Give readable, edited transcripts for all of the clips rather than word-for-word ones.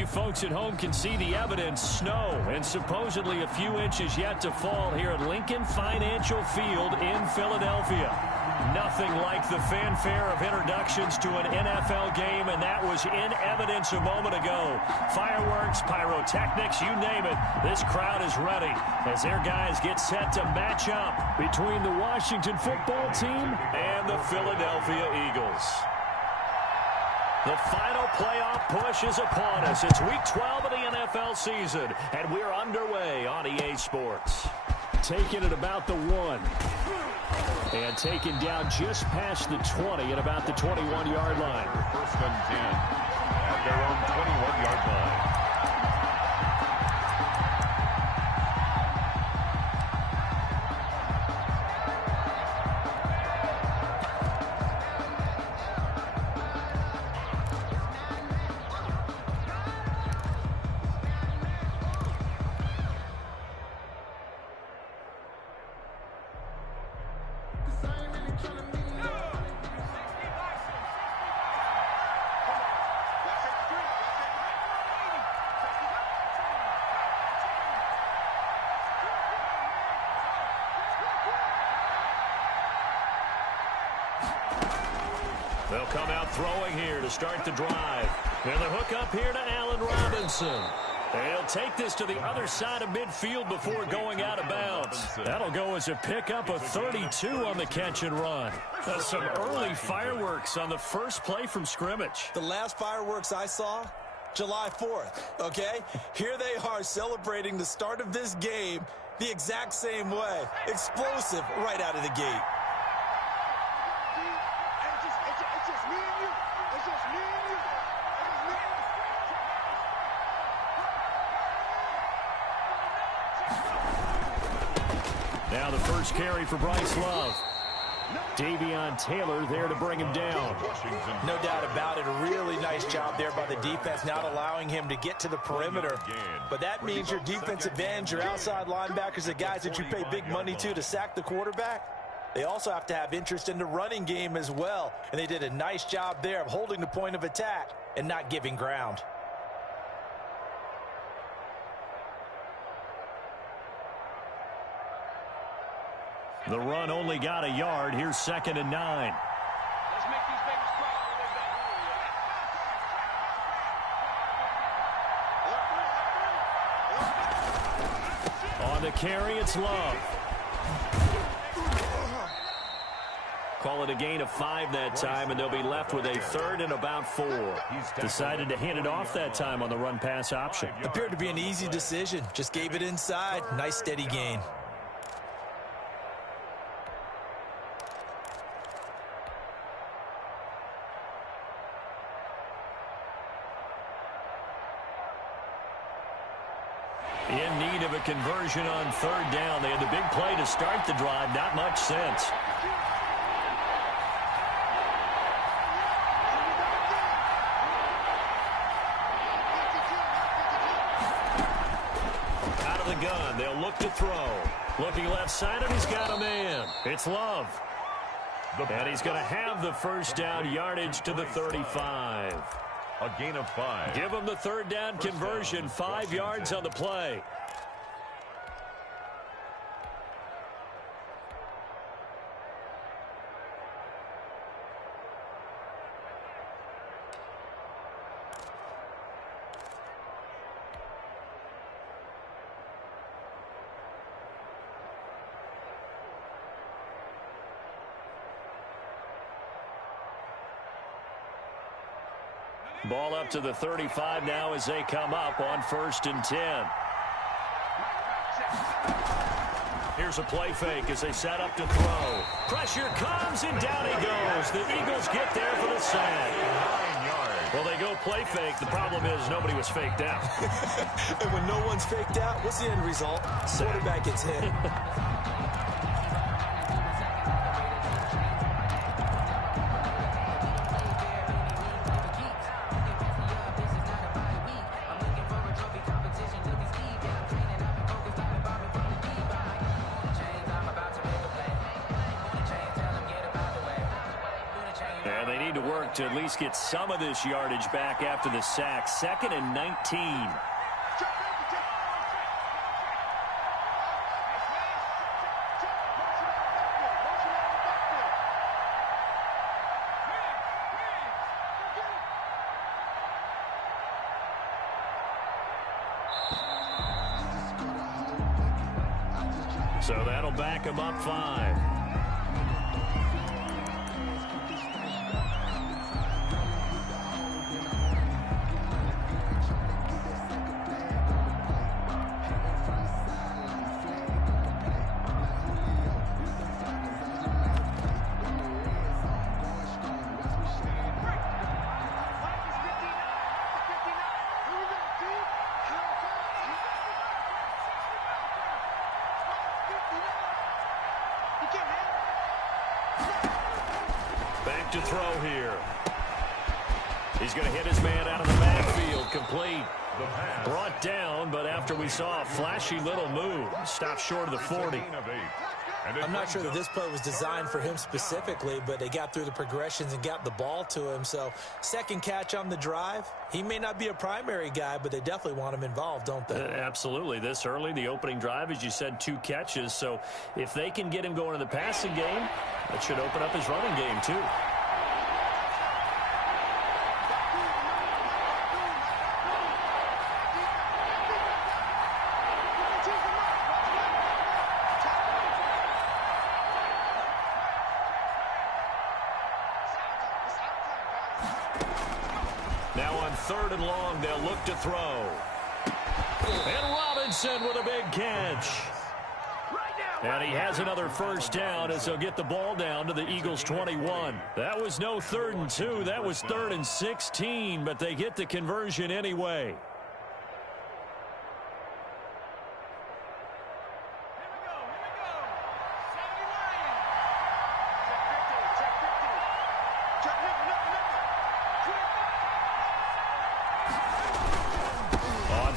you folks at home can see the evidence. Snow and supposedly a few inches yet to fall here at Lincoln Financial Field in Philadelphia. Nothing like the fanfare of introductions to an NFL game, and that was in evidence a moment ago. Fireworks, pyrotechnics, you name it. This crowd is ready as their guys get set to match up between the Washington football team and the Philadelphia Eagles. The final playoff push is upon us. It's Week 12 of the NFL season, and we're underway on EA Sports. Taken at about the 1. And taken down just past the 20 at about the 21-yard line. First and 10 at their own 21-yard line. They'll come out throwing here to start the drive. And the hook up here to Allen Robinson. He'll take this to the other side of midfield before going out of bounds. That'll go as a pickup of 32 on the catch and run. Some early fireworks on the first play from scrimmage. The last fireworks I saw, July 4th, okay? Here they are celebrating the start of this game the exact same way. Explosive right out of the gate. Now the first carry for Bryce Love. Davion Taylor there to bring him down. No doubt about it. A really nice job there by the defense, not allowing him to get to the perimeter. But that means your defensive ends, your outside linebackers, the guys that you pay big money to sack the quarterback, they also have to have interest in the running game as well. And they did a nice job there of holding the point of attack and not giving ground. The run only got a yard. Here's 2nd and 9. Let's make these babies cry all the way back. On the carry, it's Love. Call it a gain of 5 that time, and they'll be left with a 3rd and about 4. Decided to hand it off that time on the run-pass option. Appeared to be an easy decision. Just gave it inside. Nice, steady gain. In need of a conversion on 3rd down. They had the big play to start the drive. Not much sense. Out of the gun. They'll look to throw. Looking left side, and he's got a man. It's Love. And he's going to have the first down, yardage to the 35. A gain of 5. Give him the 3rd down conversion. 5 yards on the play. Ball up to the 35 now as they come up on 1st and 10. Here's a play fake as they set up to throw. Pressure comes, and down he goes. The Eagles get there for the sack. 9 yards. Well, they go play fake. The problem is nobody was faked out. And when no one's faked out, what's the end result? Quarterback gets hit. need to work to at least get some of this yardage back after the sack. 2nd and 19. So that'll back him up 5. Back to throw here. He's going to hit his man out of the backfield. Complete. Brought down, but after we saw a flashy little move, stopped short of the 40. I'm not sure that this play was designed for him specifically, but they got through the progressions and got the ball to him. So, second catch on the drive. He may not be a primary guy, but they definitely want him involved, don't they? Absolutely. This early, the opening drive, as you said, 2 catches. So, if they can get him going in the passing game, that should open up his running game, too. Now on 3rd and long, they'll look to throw. And Robinson with a big catch. And he has another first down as they'll get the ball down to the Eagles' 21. That was no 3rd and 2. That was 3rd and 16, but they get the conversion anyway.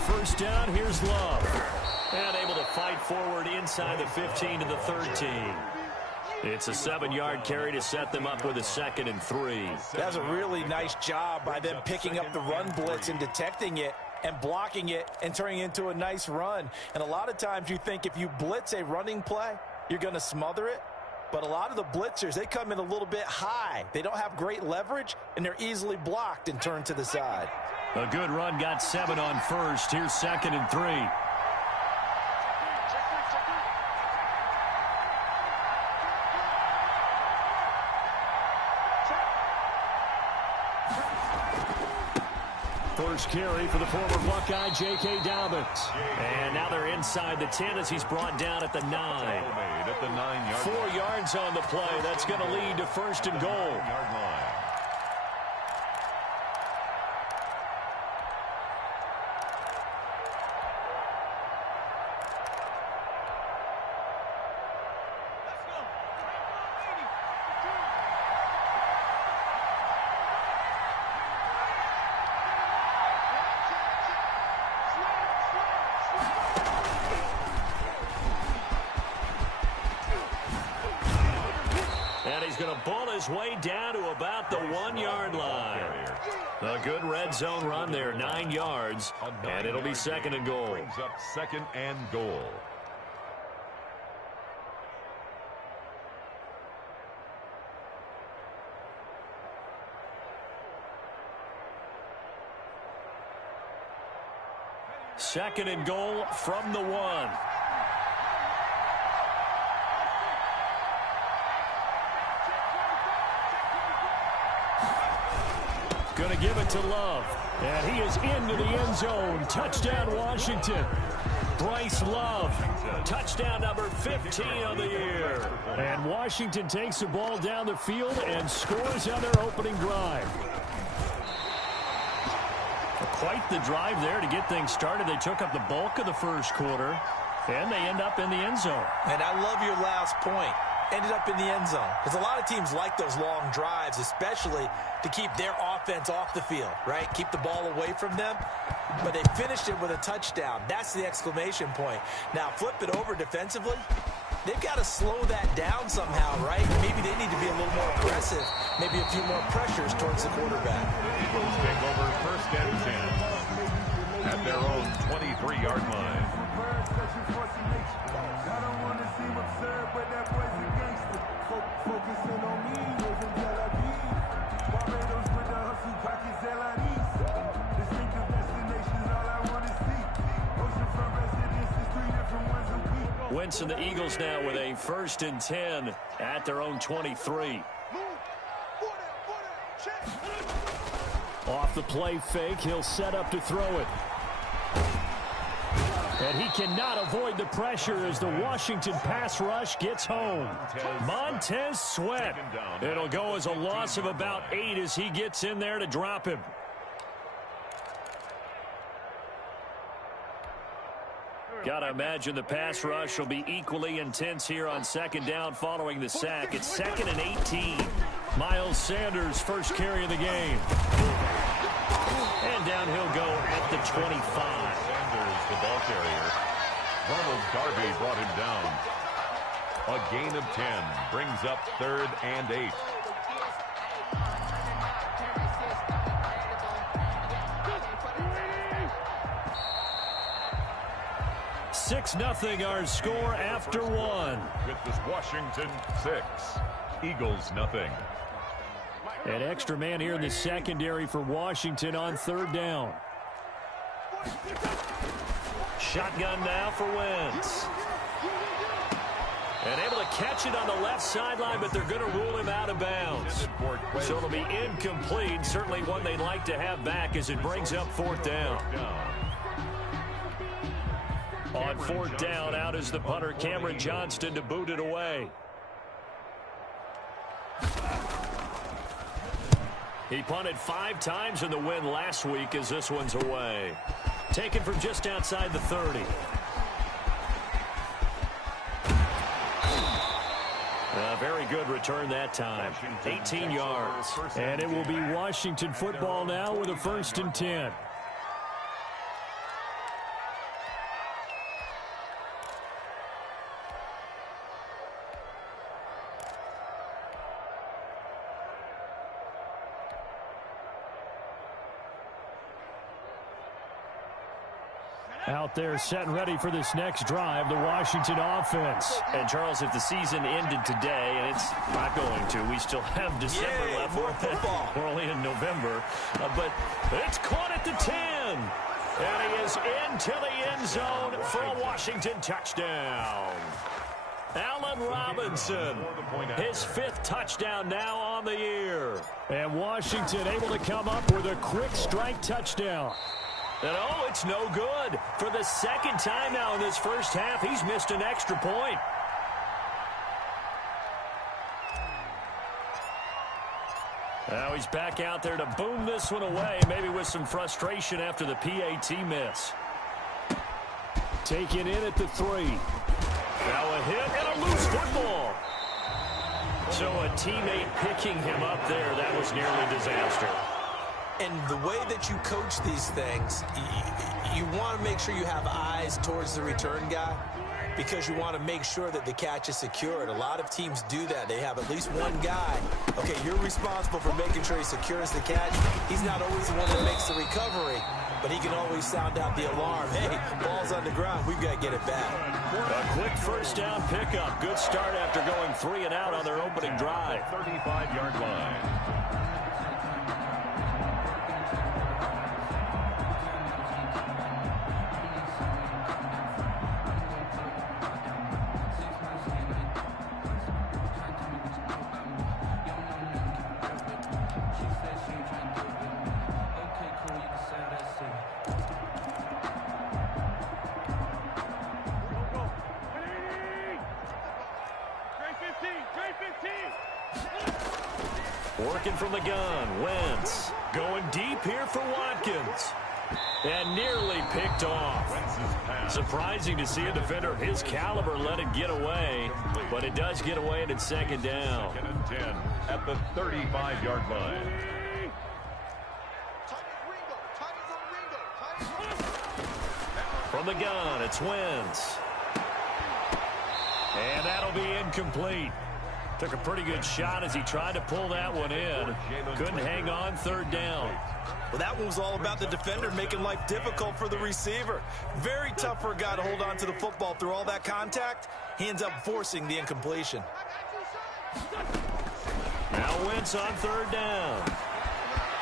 First down, here's Love. And able to fight forward inside the 15 to the 13. It's a 7-yard carry to set them up with a 2nd and 3. That's a really nice job by them picking up the run blitz and detecting it and blocking it and turning it into a nice run. And a lot of times you think if you blitz a running play, you're going to smother it. But a lot of the blitzers, they come in a little bit high. They don't have great leverage, and they're easily blocked and turned to the side. A good run, got 7 on first. Here's 2nd and 3. First carry for the former Buckeye, J.K. Dobbins. And now they're inside the 10 as he's brought down at the 9. At the 9-yard 4 yards on the play. That's going to lead to 1st and goal. 9-yard line. He's going to ball his way down to about the 1-yard line. A good red zone run there, 9 yards, and it'll be 2nd and goal. Brings up 2nd and goal. Second and goal from the 1. Going to give it to Love. And he is into the end zone. Touchdown, Washington. Bryce Love. Touchdown number 15 of the year. And Washington takes the ball down the field and scores on their opening drive. Quite the drive there to get things started. They took up the bulk of the first quarter, and they end up in the end zone. And I love your last point. Ended up in the end zone. Because a lot of teams like those long drives, especially to keep their offense off the field, right? Keep the ball away from them. But they finished it with a touchdown. That's the exclamation point. Now, flip it over defensively. They've got to slow that down somehow, right? Maybe they need to be a little more aggressive maybe a few more pressures towards the quarterback. Eagles take over 1st and 10 at their own 23-yard line. Wentz and the Eagles now with a 1st and 10 at their own 23. Off the play fake, he'll set up to throw it. And he cannot avoid the pressure as the Washington pass rush gets home. Montez Sweat. It'll go as a loss of about 8 as he gets in there to drop him. Gotta imagine the pass rush will be equally intense here on 2nd down following the sack. It's 2nd and 18. Miles Sanders' first carry of the game. And down he'll go at the 25. Sanders, the ball carrier. Ronald Darby brought him down. A gain of 10 brings up 3rd and 8. 6-0 our score after 1. With this Washington 6, Eagles nothing. An extra man here in the secondary for Washington on 3rd down. Shotgun now for Wentz. And able to catch it on the left sideline, but they're going to rule him out of bounds. So it'll be incomplete. Certainly one they'd like to have back as it brings up 4th down. On 4th down, out is the punter, Cameron Johnston, to boot it away. He punted 5 times in the win last week as this one's away. Taken from just outside the 30. A very good return that time. 18 yards. And it will be Washington football now with a 1st and 10. Out there set and ready for this next drive, the Washington offense. And, Charles, if the season ended today, and it's not going to, we still have December left. More football. We're only in November. But it's caught at the 10. And he is into the end zone for a Washington touchdown. Allen Robinson, his 5th touchdown now on the year. And Washington able to come up with a quick strike touchdown. And, oh, it's no good. For the 2nd time now in this first half, he's missed an extra point. Now he's back out there to boom this one away, maybe with some frustration after the PAT miss. Taken in at the 3. Now a hit and a loose football. So a teammate picking him up there, that was nearly disaster. And the way that you coach these things, you want to make sure you have eyes towards the return guy because you want to make sure that the catch is secured. A lot of teams do that. They have at least one guy. Okay, you're responsible for making sure he secures the catch. He's not always the one that makes the recovery, but he can always sound out the alarm. Hey, ball's on the ground. We've got to get it back. A quick 1st down pickup. Good start after going 3 and out on their opening drive. 35-yard line. Working from the gun, Wentz going deep here for Watkins. And nearly picked off. Surprising to see a defender of his caliber let it get away, but it does get away and it's 2nd down. 2nd and 10 at the 35-yard line. From the gun, it's Wentz. And that'll be incomplete. Took a pretty good shot as he tried to pull that one in. Couldn't hang on, third down. Well, that one was all about the defender making life difficult for the receiver. Very tough for a guy to hold on to the football through all that contact. He ends up forcing the incompletion. Now Wentz on third down.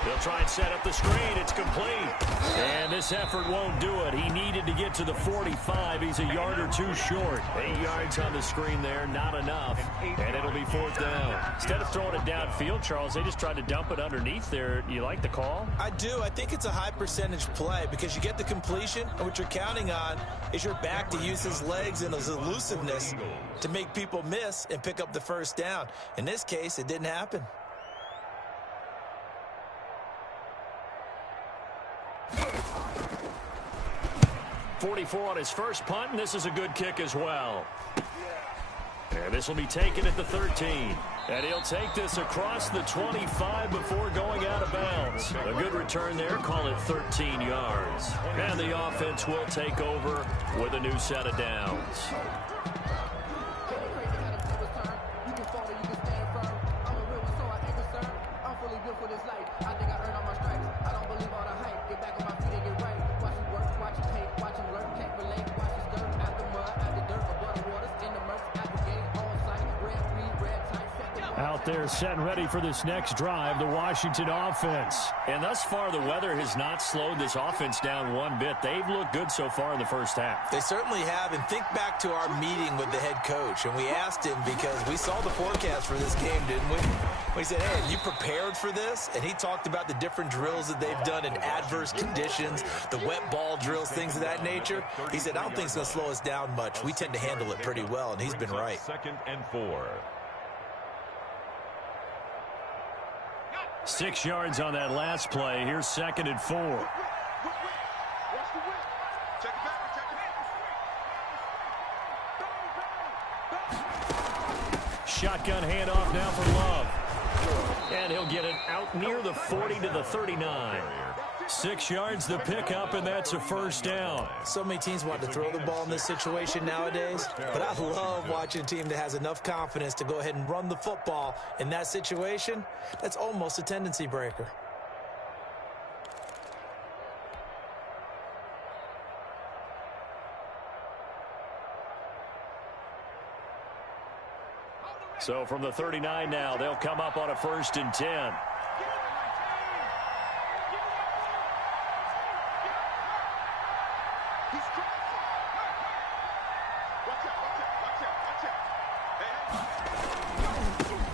He'll try and set up the screen. It's complete. And this effort won't do it. He needed to get to the 45. He's a yard or two short. 8 yards on the screen there, not enough. And it'll be fourth down. Instead of throwing it downfield, Charles, they just tried to dump it underneath there. You like the call? I do. I think it's a high percentage play because you get the completion, and what you're counting on is your back to use his legs and his elusiveness to make people miss and pick up the first down. In this case, it didn't happen. .44 on his first punt, and this is a good kick as well. And this will be taken at the 13. And he'll take this across the 25 before going out of bounds. A good return there, call it 13 yards. And the offense will take over with a new set of downs. Out there set and ready for this next drive, the Washington offense. And thus far, the weather has not slowed this offense down one bit. They've looked good so far in the first half. They certainly have. And think back to our meeting with the head coach. And we asked him because we saw the forecast for this game, didn't we? We said, hey, are you prepared for this? And he talked about the different drills that they've done in adverse conditions, the wet ball drills, things of that nature. He said, I don't think it's going to slow us down much. We tend to handle it pretty well, and he's been right. 2nd and 4. 6 yards on that last play. Here's 2nd and 4. Shotgun handoff now for Love. And he'll get it out near the 40 to the 39. 6 yards the pickup, and that's a first down. So many teams want to throw the ball in this situation nowadays, but I love watching a team that has enough confidence to go ahead and run the football in that situation. That's almost a tendency breaker. So from the 39 now, they'll come up on a 1st and 10.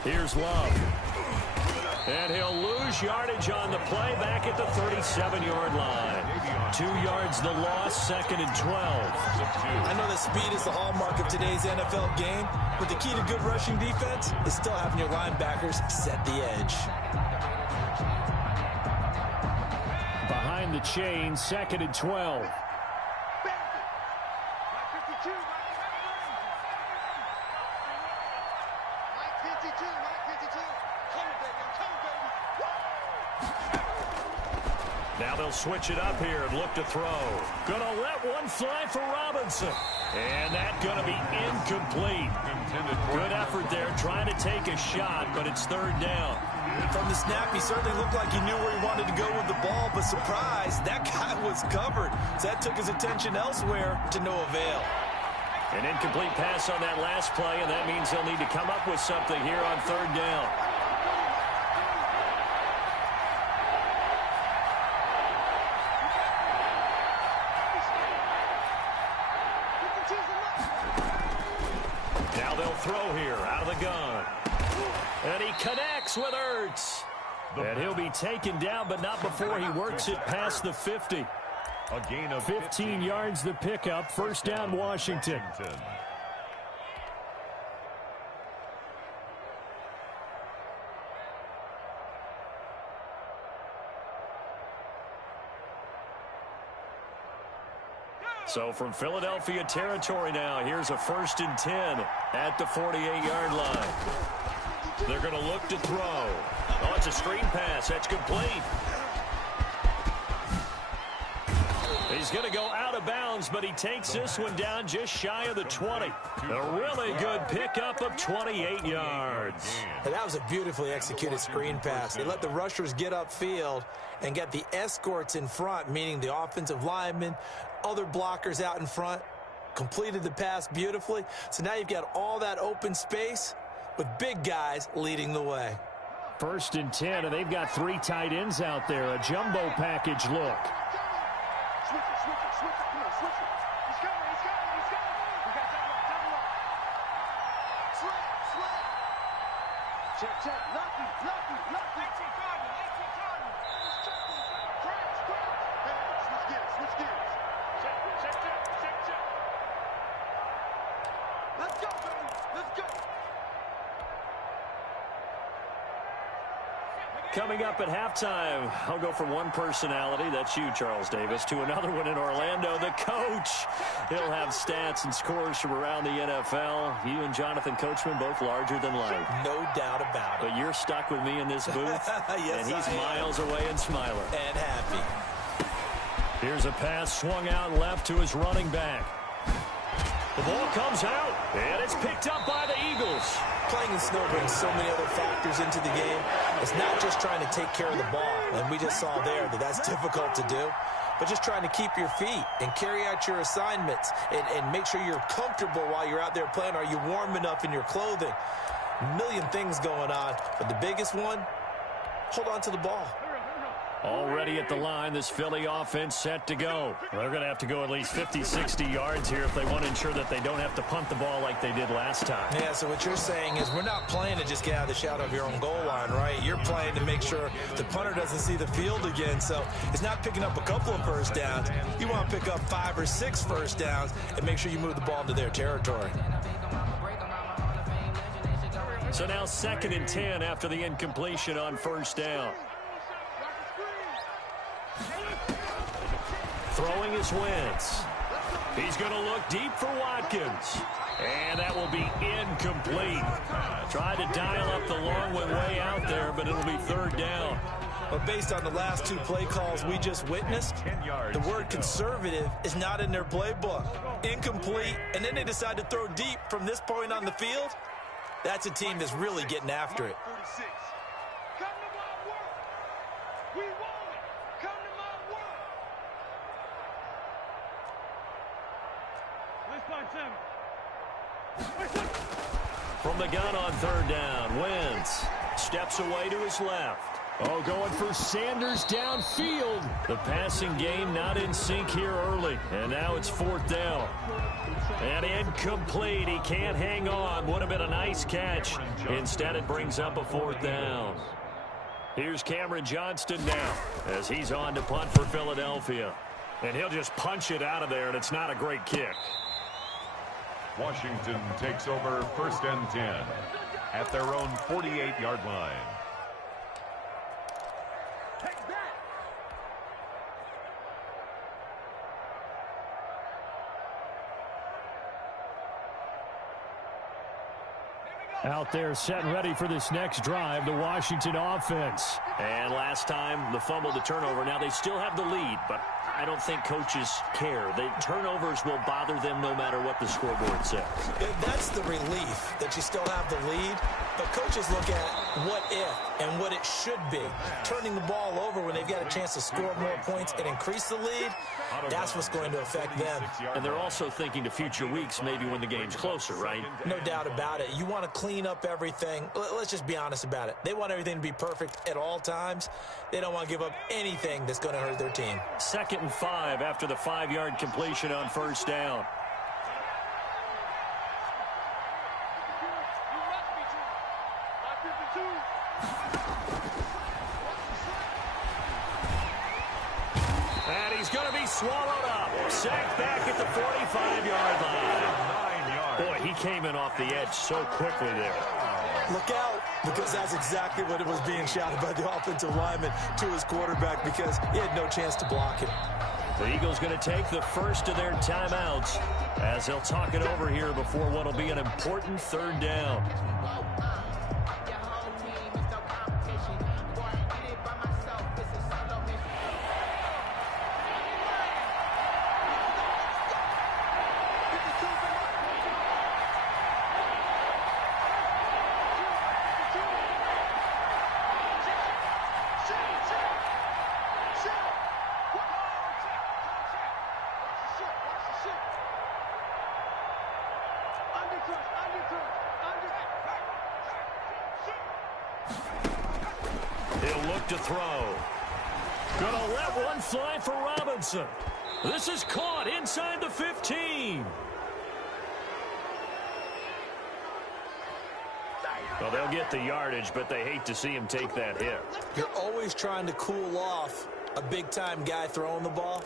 Here's Love. And he'll lose yardage on the play back at the 37-yard line. 2 yards the loss, 2nd and 12. I know that speed is the hallmark of today's NFL game, but the key to good rushing defense is still having your linebackers set the edge. Behind the chain, 2nd and 12. Now they'll switch it up here and look to throw. Gonna let one fly for Robinson. And that's gonna be incomplete. Good effort there, trying to take a shot, but it's 3rd down. From the snap, he certainly looked like he knew where he wanted to go with the ball, but surprise, that guy was covered. So that took his attention elsewhere to no avail. An incomplete pass on that last play, and that means they'll need to come up with something here on 3rd down. Now they'll throw here out of the gun. And he connects with Ertz. And he'll be taken down, but not before he works it past the 50. A gain of 15 yards the pickup. 1st down, Washington. So from Philadelphia territory now, here's a 1st and 10 at the 48-yard line. They're going to look to throw. Oh, it's a screen pass. That's complete. He's going to go out of bounds, but he takes this one down just shy of the 20. A really good pickup of 28 yards. And that was a beautifully executed screen pass. They let the rushers get upfield and get the escorts in front, meaning the offensive linemen, other blockers out in front, completed the pass beautifully. So now you've got all that open space with big guys leading the way. 1st and 10, and they've got 3 tight ends out there. A jumbo package look. Switch it, switch it, switch it. Come on, switch it. He's coming, he's coming, he's coming. We got double up. Slap, slap. Check, check. Lucky, lucky, lucky. 18 Cardinal, 18 Cardinal. Crouch, crouch. Hey, switch gears, switch gears. Check, check, check, check, check. Let's go, baby. Let's go. Coming up at halftime, I'll go from one personality, that's you, Charles Davis, to another one in Orlando, the coach. He'll have stats and scores from around the NFL. You and Jonathan Coachman, both larger than life. No doubt about it. But you're stuck with me in this booth, Yes, and he's miles away and smiling. And happy. Here's a pass swung out left to his running back. The ball comes out, and it's picked up by the Eagles. Playing in snow brings so many other factors into the game. It's not just trying to take care of the ball, and we just saw there that that's difficult to do, but just trying to keep your feet and carry out your assignments and make sure you're comfortable while you're out there playing. Are you warm enough in your clothing? A million things going on, but the biggest one, hold on to the ball. Already at the line, this Philly offense set to go. They're going to have to go at least 50, 60 yards here if they want to ensure that they don't have to punt the ball like they did last time. Yeah, so what you're saying is we're not playing to just get out of the shadow of your own goal line, right? You're playing to make sure the punter doesn't see the field again. So it's not picking up a couple of first downs. You want to pick up 5 or 6 first downs and make sure you move the ball into their territory. So now 2nd and 10 after the incompletion on 1st down. Throwing is Wentz. He's going to look deep for Watkins. And that will be incomplete. Tried to dial up the long way out there, but it'll be 3rd down. But based on the last 2 play calls we just witnessed, the word conservative is not in their playbook. Incomplete, and then they decide to throw deep from this point on the field. That's a team that's really getting after it. 46. Come to my work. We want it. Come to my work. From the gun on 3rd down, Wentz steps away to his left. Oh, going for Sanders downfield. The passing game not in sync here early, and now it's 4th down. And incomplete. He can't hang on. Would have been a nice catch. Instead, it brings up a 4th down. Here's Cameron Johnston now as he's on to punt for Philadelphia. And he'll just punch it out of there, and it's not a great kick. Washington takes over 1st and 10 at their own 48-yard line. Out there set and ready for this next drive, the Washington offense. And last time, the fumble, the turnover. Now they still have the lead, but I don't think coaches care. The turnovers will bother them no matter what the scoreboard says. That's the relief that you still have the lead. But coaches look at what if and what it should be. Turning the ball over when they've got a chance to score more points and increase the lead, that's what's going to affect them. And they're also thinking to future weeks, maybe when the game's closer, right? No doubt about it. You want to clean up everything. Let's just be honest about it. They want everything to be perfect at all times. They don't want to give up anything that's going to hurt their team. 2nd and 5 after the 5-yard completion on 1st down. And he's going to be swallowed up. Sacked back at the 45-yard line. 9 yards. Boy, he came in off the edge so quickly there. Look out, because that's exactly what it was being shouted by the offensive lineman to his quarterback, because he had no chance to block it. The Eagles going to take the first of their timeouts as they'll talk it over here before what will be an important 3rd down. look to throw. Gonna let one fly for Robinson. This is caught inside the 15. Well, they'll get the yardage, but they hate to see him take that hit. You're always trying to cool off a big-time guy throwing the ball,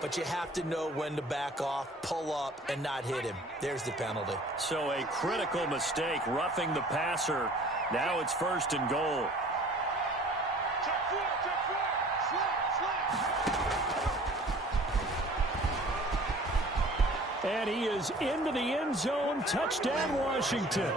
but you have to know when to back off, pull up, and not hit him. There's the penalty. So a critical mistake, roughing the passer. Now it's 1st and goal. And he is into the end zone. Touchdown, Washington.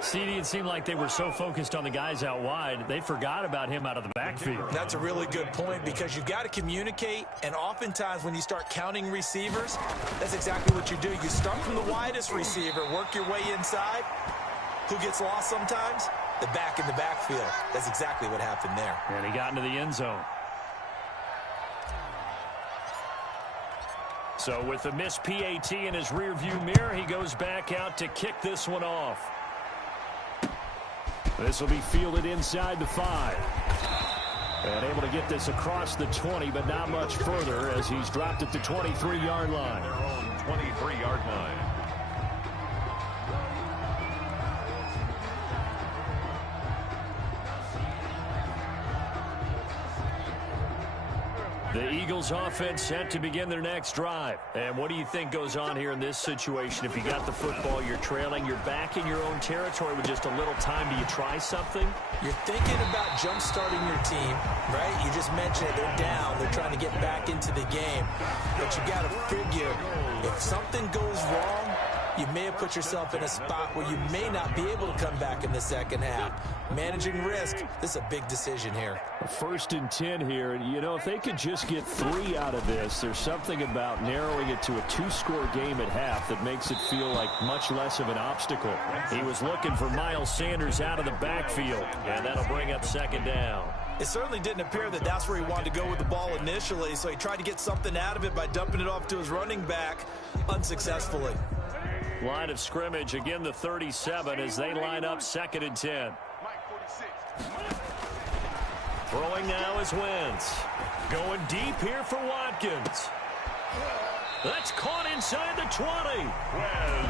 CD, it seemed like they were so focused on the guys out wide, they forgot about him out of the backfield. That's a really good point because you've got to communicate, and oftentimes when you start counting receivers, that's exactly what you do. You start from the widest receiver, work your way inside. Who gets lost sometimes? The back in the backfield. That's exactly what happened there. And he got into the end zone. So with the missed PAT in his rearview mirror, he goes back out to kick this one off. This will be fielded inside the 5. And able to get this across the 20, but not much further as he's dropped at the 23-yard line. Their own 23-yard line. The Eagles offense set to begin their next drive. And what do you think goes on here in this situation? If you got the football, you're trailing, you're back in your own territory with just a little time. Do you try something? You're thinking about jump-starting your team, right? You just mentioned it. They're down. They're trying to get back into the game. But you got to figure if something goes wrong, you may have put yourself in a spot where you may not be able to come back in the second half. Managing risk, this is a big decision here. 1st and 10 here. And, you know, if they could just get 3 out of this, there's something about narrowing it to a 2-score game at half that makes it feel like much less of an obstacle. He was looking for Miles Sanders out of the backfield, and that'll bring up 2nd down. It certainly didn't appear that that's where he wanted to go with the ball initially, so he tried to get something out of it by dumping it off to his running back unsuccessfully. Line of scrimmage, again the 37 as they line up 2nd and 10. Throwing now is Wentz. Going deep here for Watkins. That's caught inside the 20.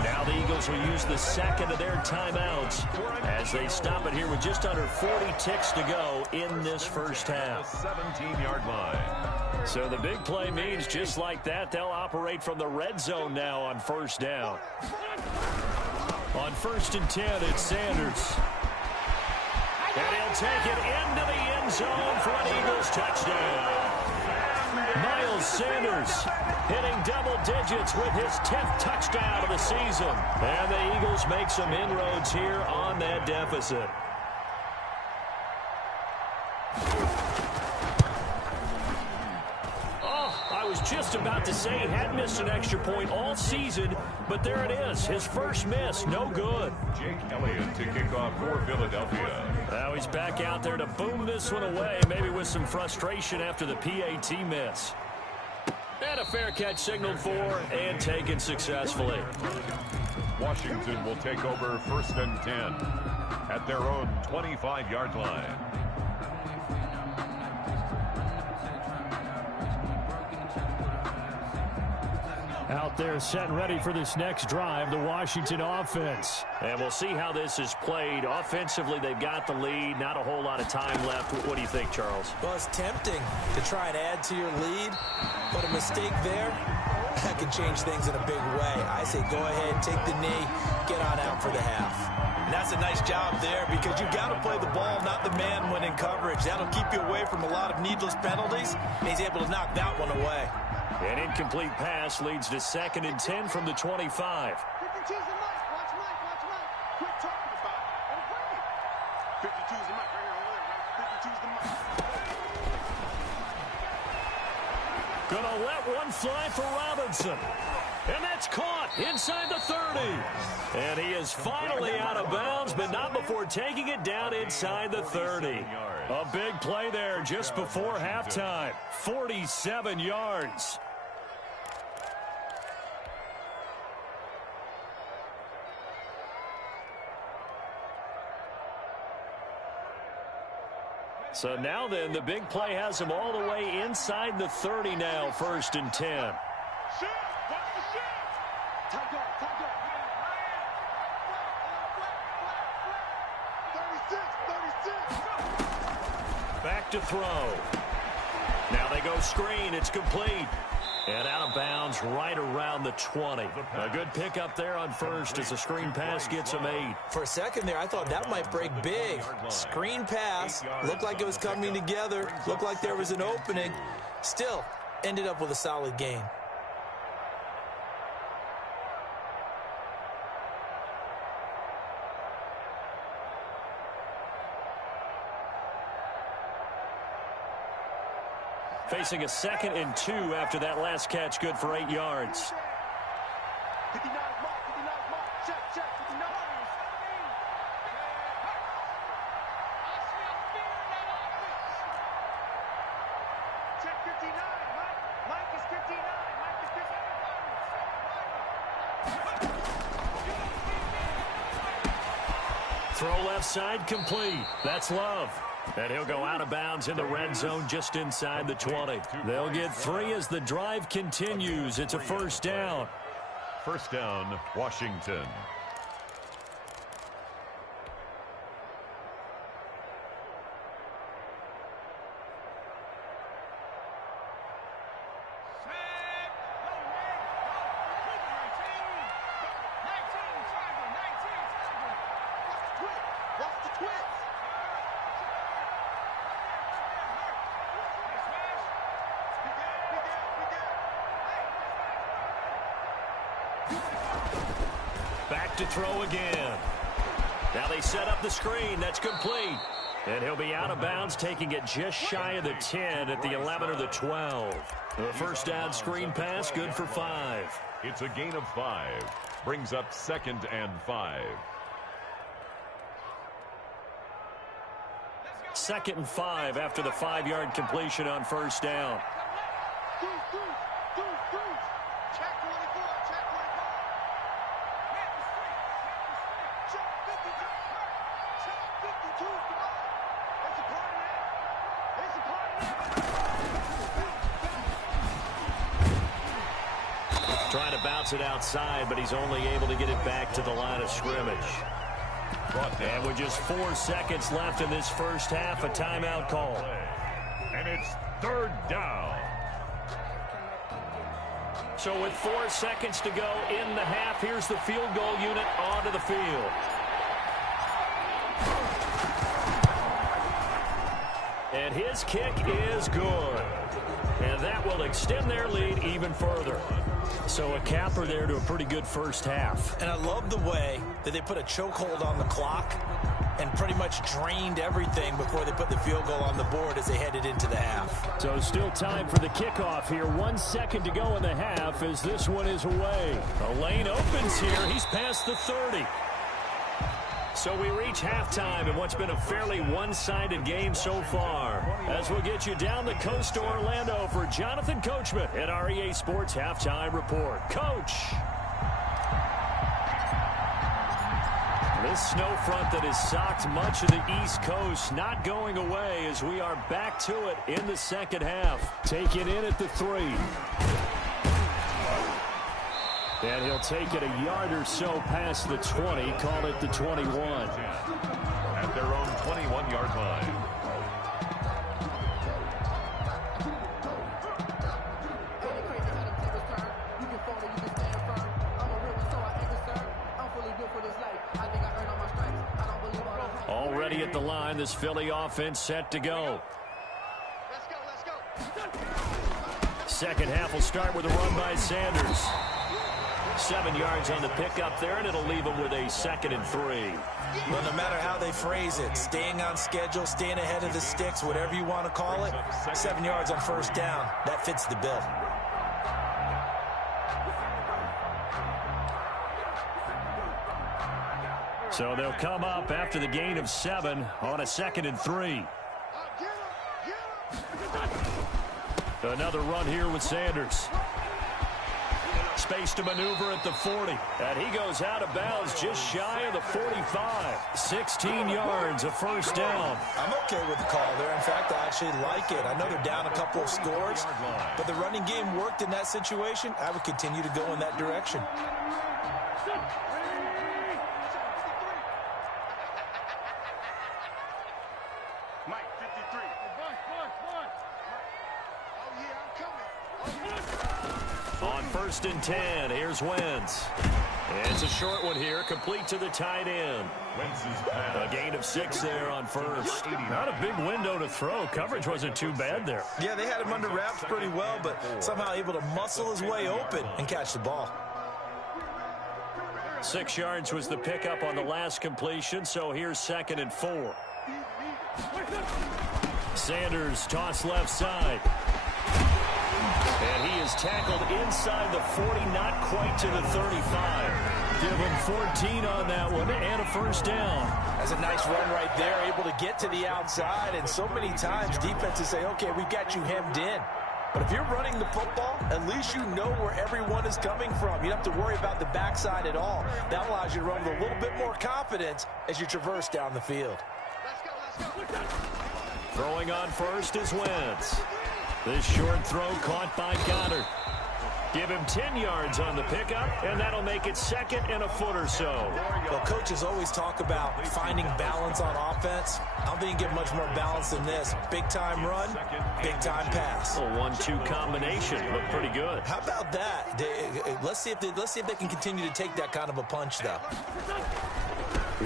Now the Eagles will use the 2nd of their timeouts as they stop it here with just under 40 ticks to go in this first half. 17-yard line. So the big play means just like that, they'll operate from the red zone now on 1st down. On 1st and 10, it's Sanders. And he'll take it into the end zone for an Eagles touchdown. Miles Sanders hitting double digits with his 10th touchdown of the season. And the Eagles make some inroads here on that deficit. I was just about to say he had missed an extra point all season, but there it is. His first miss, no good. Jake Elliott to kick off for Philadelphia. Now he's back out there to boom this one away, maybe with some frustration after the PAT miss. And a fair catch signaled for and taken successfully. Washington will take over 1st and 10 at their own 25-yard line. Out there set and ready for this next drive, the Washington offense. And we'll see how this is played. Offensively, they've got the lead. Not a whole lot of time left. What do you think, Charles? Well, it's tempting to try and add to your lead, but a mistake there, that can change things in a big way. I say go ahead, take the knee, get on out for the half. And that's a nice job there because you've got to play the ball, not the man when in coverage. That'll keep you away from a lot of needless penalties, and he's able to knock that one away. An incomplete pass leads to 2nd and 10 from the 25. 52's the mic. Watch Mike. Quit talking about it. And bring it. 52's the mic. Right here over there. 52's the mic. Gonna let one fly for Robinson. And that's caught inside the 30. And he is finally out of bounds, but not before taking it down inside the 30. A big play there just before halftime. 47 yards. So now then, the big play has him all the way inside the 30 now, 1st and 10. Shoot! Watch the shoot! Tight guard, tight guard. 36. Back to throw. Now they go screen. It's complete. And out of bounds right around the 20. A good pickup there on 1st as the screen pass gets him 8. For a second there, I thought that might break big. Screen pass. Looked like it was coming together. Looked like there was an opening. Still, ended up with a solid gain. Facing a 2nd and 2 after that last catch, good for 8 yards. 59 mark, 59 mark. Check, 59. Check 59, Mike is 59. Mike is 59. Throw left side complete. That's Love. And he'll go out of bounds in the red zone just inside the 20. They'll get 3 as the drive continues. It's a 1st down. 1st down, Washington. Back to throw again. Now they set up the screen. That's complete. And he'll be out of bounds, taking it just shy of the 10 at the 11 or the 12. The 1st down screen pass, good for 5. It's a gain of 5. Brings up 2nd and 5. 2nd and 5 after the 5-yard completion on 1st down. Check 24, check 24. Check 52. Check 52, come on. It's a party now. It's a party now. Trying to bounce it outside, but he's only able to get it back to the line of scrimmage. And with just 4 seconds left in this 1st half, a timeout call. And it's 3rd down. So with 4 seconds to go in the half, here's the field goal unit onto the field. And his kick is good. And that will extend their lead even further. So a capper there to a pretty good 1st half. And I love the way that they put a chokehold on the clock and pretty much drained everything before they put the field goal on the board as they headed into the half. So still time for the kickoff here. 1 second to go in the half as this one is away. The lane opens here. He's past the 30. So we reach halftime in what's been a fairly one-sided game so far. As we'll get you down the coast to Orlando for Jonathan Coachman at our EA Sports Halftime Report. Coach! This snow front that has socked much of the East Coast not going away as we are back to it in the 2nd half. Taken in at the 3. And he'll take it a yard or so past the 20, call it the 21. At their own 21-yard line. Already at the line, this Philly offense set to go. Let's go, let's go. 2nd half will start with a run by Sanders. 7 yards on the pickup there, and it'll leave them with a 2nd and 3. Well, no matter how they phrase it, staying on schedule, staying ahead of the sticks, whatever you want to call it, 7 yards on 1st down, that fits the bill. So they'll come up after the gain of 7 on a 2nd and 3. Another run here with Sanders. space to maneuver at the 40. And he goes out of bounds just shy of the 45. 16 yards, a first down. I'm okay with the call there. In fact, I actually like it. I know they're down a couple of scores, but the running game worked in that situation. I would continue to go in that direction. On 1st and 10, here's Wentz. It's a short one here, complete to the tight end. A gain of 6 there on first. Not a big window to throw. Coverage wasn't too bad there. Yeah, they had him under wraps pretty well, but somehow able to muscle his way open and catch the ball. 6 yards was the pickup on the last completion, so here's 2nd and 4. Sanders toss left side. And he is tackled inside the 40, not quite to the 35. Give him 14 on that one and a first down. That's a nice run right there, able to get to the outside. And so many times defenses say, okay, we've got you hemmed in. But if you're running the football, at least you know where everyone is coming from. You don't have to worry about the backside at all. That allows you to run with a little bit more confidence as you traverse down the field. Throwing on first is Wentz. This short throw caught by Goddard. Give him 10 yards on the pickup, and that'll make it 2nd and a foot or so. Well, coaches always talk about finding balance on offense. I don't think you get much more balance than this. Big-time run, big-time pass. A 1-2 combination. Looked pretty good. How about that? Let's see if they can continue to take that kind of a punch, though.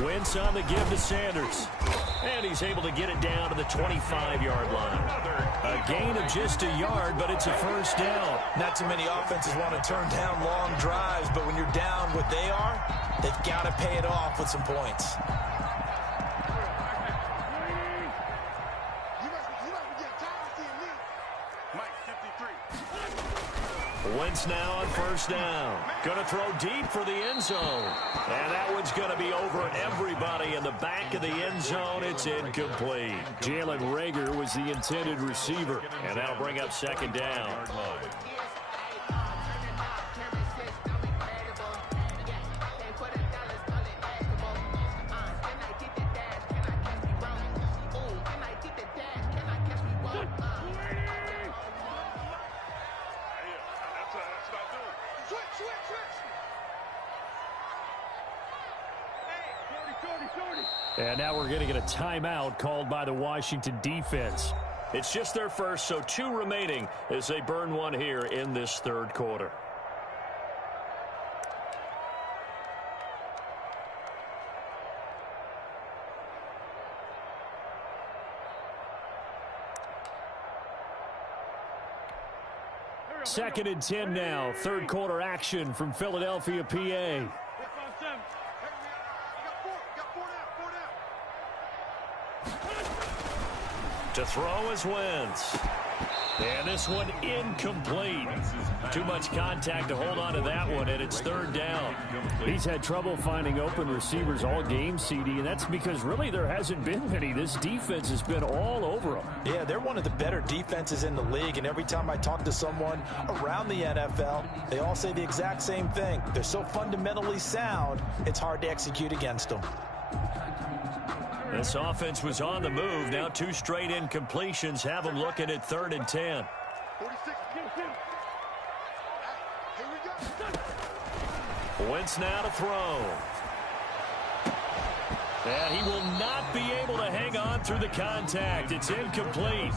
Wentz on the give to Sanders. And he's able to get it down to the 25-yard line. A gain of just a yard, but it's a first down. Not too many offenses want to turn down long drives, but when you're down what they are, they've got to pay it off with some points. Wentz now on first down. Going to throw deep for the end zone. And that one's going to be over everybody in the back of the end zone. It's incomplete. Jalen Reagor was the intended receiver. And that'll bring up 2nd down. And now we're going to get a timeout called by the Washington defense. It's just their first, so 2 remaining as they burn one here in this 3rd quarter. Second and 10 now. 3rd quarter action from Philadelphia, PA. To throw is Wentz. And this one incomplete. Too much contact to hold on to that one, and it's 3rd down. He's had trouble finding open receivers all game, CD, and that's because really there hasn't been many. This defense has been all over them. Yeah, they're one of the better defenses in the league, and every time I talk to someone around the NFL, they all say the exact same thing. They're so fundamentally sound, it's hard to execute against them. This offense was on the move. Now 2 straight incompletions have them looking at 3rd and 10. 46. Here we go. Wentz now to throw. And he will not be able to hang on through the contact. It's incomplete.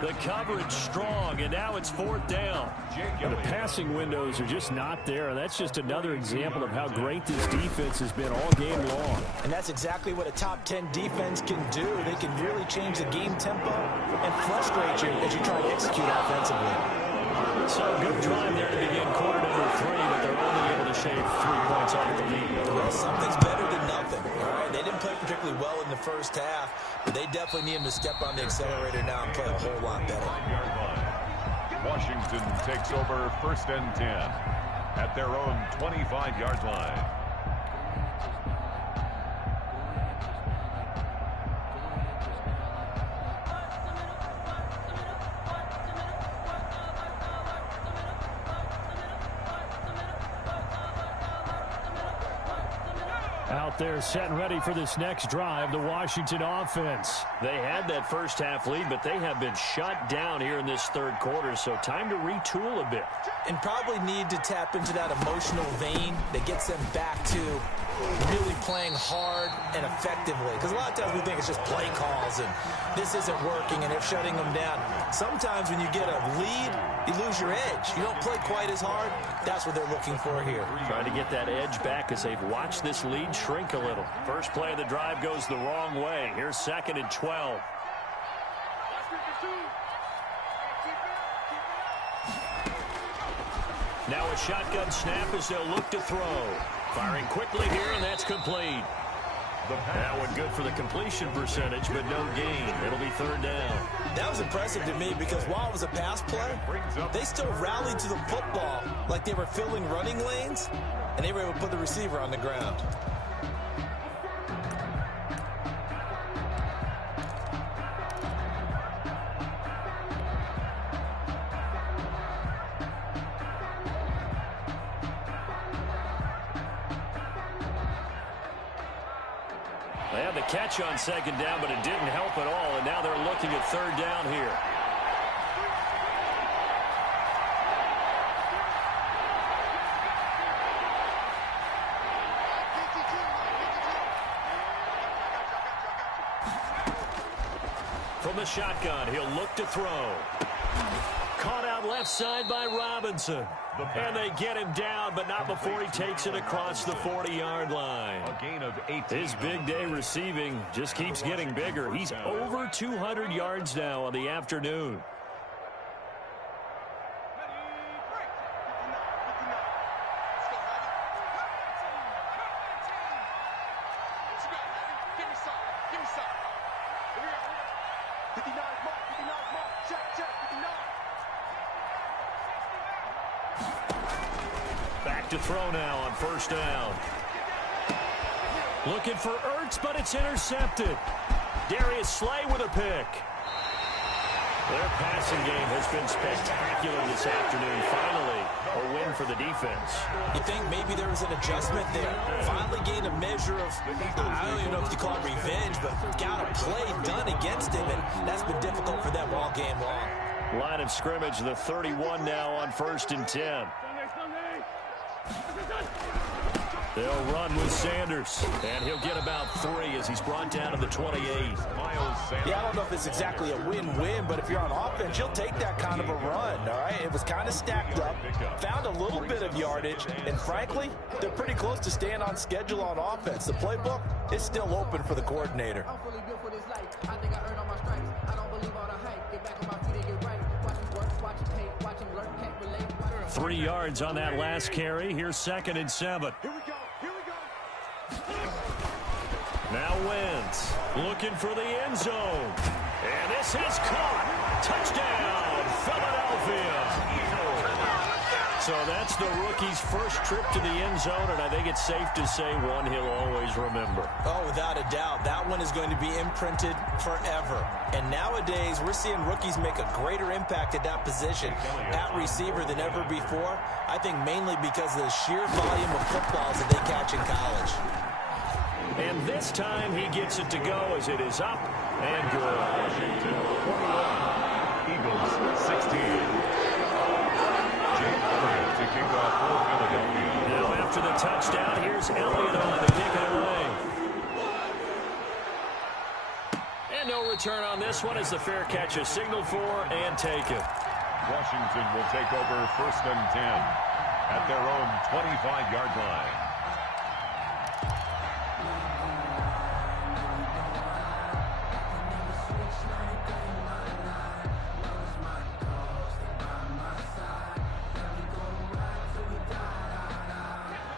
The coverage strong, and now it's 4th down. And the passing windows are just not there. That's just another example of how great this defense has been all game long. And that's exactly what a top 10 defense can do. They can really change the game tempo and frustrate you as you try to execute offensively. So good drive there to begin quarter number 3, but they're only able to shave 3 points off the lead. Well, something's better than nothing. All right, they didn't play particularly well in the first half, but they definitely need him to step on the accelerator now and play a whole lot better. Washington takes over 1st and 10 at their own 25-yard line. Out there set and ready for this next drive, the Washington offense. They had that first half lead, but they have been shut down here in this third quarter, so time to retool a bit. And probably need to tap into that emotional vein that gets them back to really playing hard and effectively. Because a lot of times we think it's just play calls and this isn't working and they're shutting them down. Sometimes when you get a lead, you lose your edge. You don't play quite as hard. That's what they're looking for here. Trying to get that edge back as they've watched this lead shrink a little. First play of the drive goes the wrong way. Here's 2nd and 12. Now a shotgun snap as they'll look to throw. Firing quickly here, and that's complete. That one good for the completion percentage, but no gain. It'll be 3rd down. That was impressive to me because while it was a pass play, they still rallied to the football like they were filling running lanes, and they were able to put the receiver on the ground. They had the catch on 2nd down, but it didn't help at all, and now they're looking at 3rd down here. From the shotgun, he'll look to throw. Caught out left side by Robinson. And they get him down, but not before he takes it across the 40-yard line. A gain of 18. His big day receiving just keeps getting bigger. He's over 200 yards now on the afternoon. Back to throw now on 1st down. Looking for Ertz, but it's intercepted. Darius Slay with a pick. Their passing game has been spectacular this afternoon. Finally, a win for the defense. You think maybe there was an adjustment there? Finally gained a measure of, I don't even know if you call it revenge, but got a play done against him, and that's been difficult for them all game long. Line of scrimmage, the 31 now on 1st and 10. They'll run with Sanders, and he'll get about 3 as he's brought down to the 28. Yeah, I don't know if it's exactly a win-win, but if you're on offense, you'll take that kind of a run, all right? It was kind of stacked up, found a little bit of yardage, and frankly, they're pretty close to staying on schedule on offense. The playbook is still open for the coordinator. 3 yards on that last carry. Here's 2nd and 7. Here we go. Here we go. Now Wentz looking for the end zone. And this is caught. Touchdown, Philadelphia. So that's the rookie's first trip to the end zone, and I think it's safe to say one he'll always remember. Oh, without a doubt. That one is going to be imprinted forever. And nowadays, we're seeing rookies make a greater impact at that position at receiver than ever before. I think mainly because of the sheer volume of footballs that they catch in college. And this time he gets it to go as it is up and good. Washington 21, Eagles 16. To kick off for Philadelphia. Now after the touchdown, here's Elliott on to kick it away. And no return on this one as the fair catch is signaled for and taken. Washington will take over 1st and 10 at their own 25-yard line.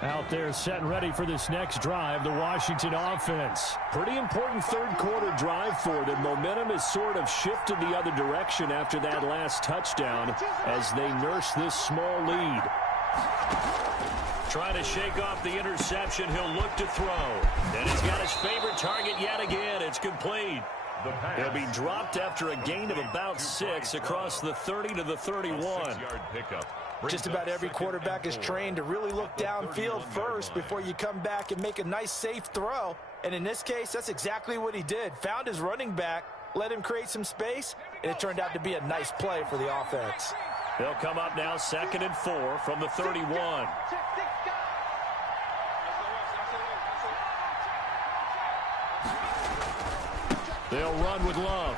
Out there set and ready for this next drive, the Washington offense. Pretty important third quarter drive for them. Momentum has sort of shifted the other direction after that last touchdown as they nurse this small lead. Trying to shake off the interception, he'll look to throw. And he's got his favorite target yet again. It's complete. He'll be dropped after a gain of about 6 across the 30 to the 31. 6-yard pickup. Just about every quarterback is trained to really look downfield first before you come back and make a nice, safe throw. And in this case, that's exactly what he did. Found his running back, let him create some space, and it turned out to be a nice play for the offense. They'll come up now 2nd and 4 from the 31. They'll run with Love.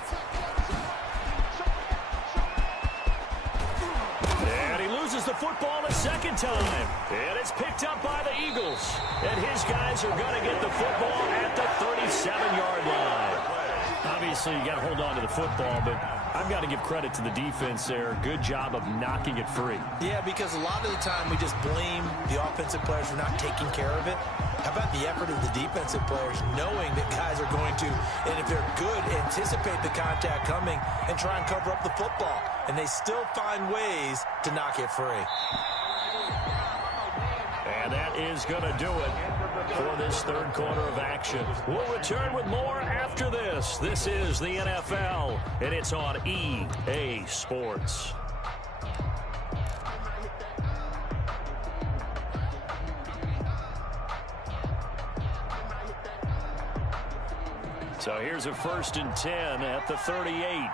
And he loses the football a second time. And it's picked up by the Eagles. And his guys are going to get the football at the 37-yard line. Obviously, you got to hold on to the football, but I've got to give credit to the defense there. Good job of knocking it free. Yeah, because a lot of the time we just blame the offensive players for not taking care of it. How about the effort of the defensive players knowing that guys are going to, and if they're good, anticipate the contact coming and try and cover up the football. And they still find ways to knock it free. And that is going to do it for this third quarter of action. We'll return with more after this. This is the NFL, and it's on EA Sports. So here's a 1st and 10 at the 38.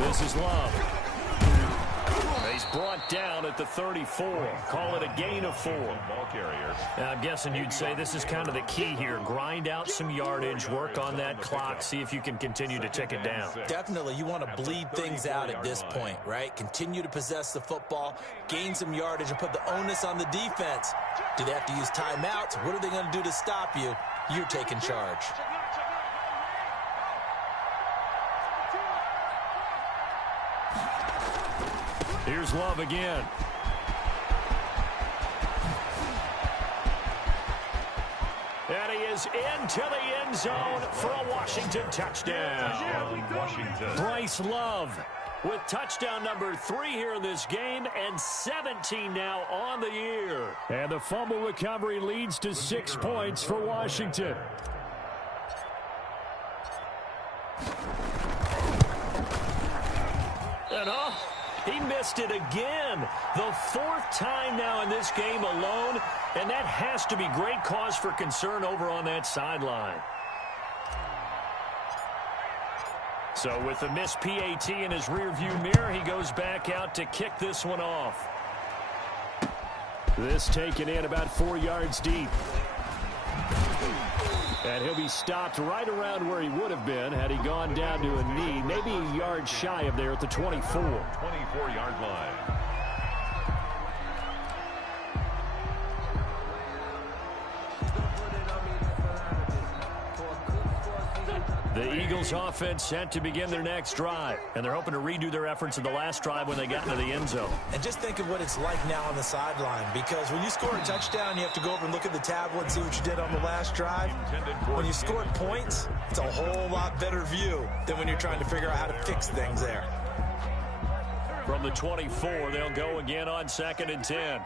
This is Love. He's brought down at the 34. Call it a gain of 4. Ball carrier. Now, I'm guessing you'd say this is kind of the key here. Grind out some yardage, work on that clock, see if you can continue to tick it down. Definitely, you want to bleed things out at this point, right? Continue to possess the football, gain some yardage, and put the onus on the defense. Do they have to use timeouts? What are they going to do to stop you? You're taking charge. Here's Love again. And he is into the end zone for a Washington touchdown. Washington. Bryce Love with touchdown number 3 here in this game, and 17 now on the year. And the fumble recovery leads to 6 points for Washington. And he missed it again. The 4th time now in this game alone, and that has to be great cause for concern over on that sideline. So with the missed PAT in his rearview mirror, he goes back out to kick this one off. This taken in about 4 yards deep. And he'll be stopped right around where he would have been had he gone down to a knee, maybe a yard shy of there at the 24. 24-yard line. The Eagles offense set to begin their next drive, and they're hoping to redo their efforts of the last drive when they got into the end zone. And just think of what it's like now on the sideline, because when you score a touchdown, you have to go over and look at the tablet and see what you did on the last drive. When you scored points, it's a whole lot better view than when you're trying to figure out how to fix things there. From the 24, they'll go again on 2nd and 10.